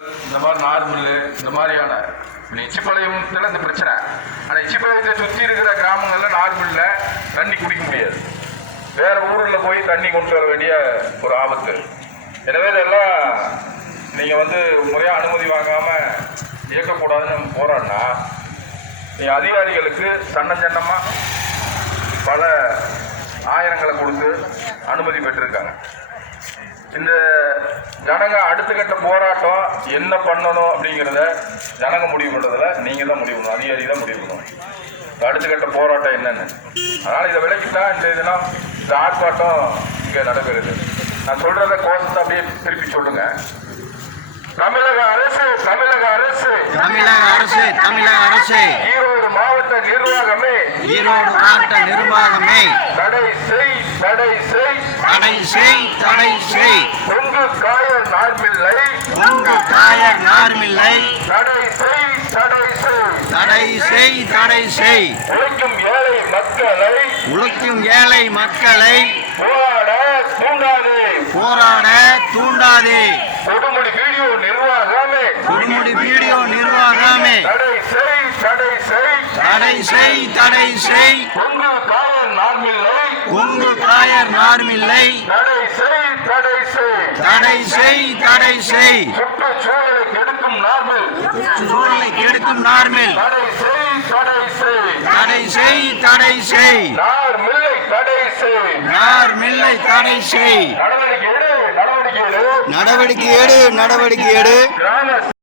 இந்த மாதிரி நார்மல் இந்த மாதிரியான எச்சிப்பாளையத்தில் இந்த பிரச்சனை. ஆனால் எச்சிப்பாளையத்தை சுற்றி இருக்கிற கிராமங்களில் நார்மலில் தண்ணி குடிக்க முடியாது. வேறு ஊரில் போய் தண்ணி கொண்டு வர வேண்டிய ஒரு ஆபத்து. எனவே இதெல்லாம் நீங்கள் முறையாக அனுமதி வாங்காமல் இயக்கக்கூடாதுன்னு நம்ம போராடினா நீங்கள் அதிகாரிகளுக்கு சன்னமாக பல ஆயிரங்களை கொடுத்து அனுமதி பெற்றிருக்காங்க. இந்த ஜனங்க அடுத்த கட்ட போராட்டம் என்ன பண்ணணும் அப்படிங்கிறத ஜனங்க முடிவு பண்ணுறதுல நீங்கள் தான் முடிவு பண்ணணும், அதிகாரி தான் முடிவு பண்ணணும் அடுத்த கட்ட போராட்டம் என்னன்னு. அதனால் இதை விலக்கிட்டா இந்த இதெல்லாம் இந்த ஆர்ப்பாட்டம் இங்கே நடைபெறுது. நான் சொல்கிறத கோஷத்தை அப்படியே திருப்பி சொல்லுங்க. தமிழக அரசு தமிழக அரசு தமிழக அரசு தமிழக அரசு ஈரோடு மாவட்ட நிர்வாகமே ஈரோடு மாவட்ட நிர்வாகமே தடை செய் தடை செய் தடை செய் தடை செய் பொங்கு காயர் நார்மில்லை பொங்கு காயர் நார்மில்லை தடை செய் தடை செய் தடை செய் தடை செய் உழைக்கும் ஏழை மக்களை உழைக்கும் ஏழை மக்களை போராட தூண்டாதே போராட தூண்டாதே கொடுமுடி வீடியோ நிர்வாகமே கொடுமுடி வீடியோ நிர்வாகமே தடை செய் தடை செய் தடை செய் தடை செய் பொங்கு காயர் நார்மில்லை பொங்கு காயர் நார்மில்லை தடை செய் தடை செய் தடை செய் தடை செய் சுற்றுச்சூழலை கெடுக்கும் நார்மல் சூழலை கெடுக்கும் நார்மில் தடை செய் தடை செய் தடை செய் தடை செய் நார்மில்லை தடை செய் நார்மில்லை தடை செய் நடவடிக்கை எடு நடவடிக்கை எடு நடவடிக்கை எடு நடவடிக்கை எடு கிராம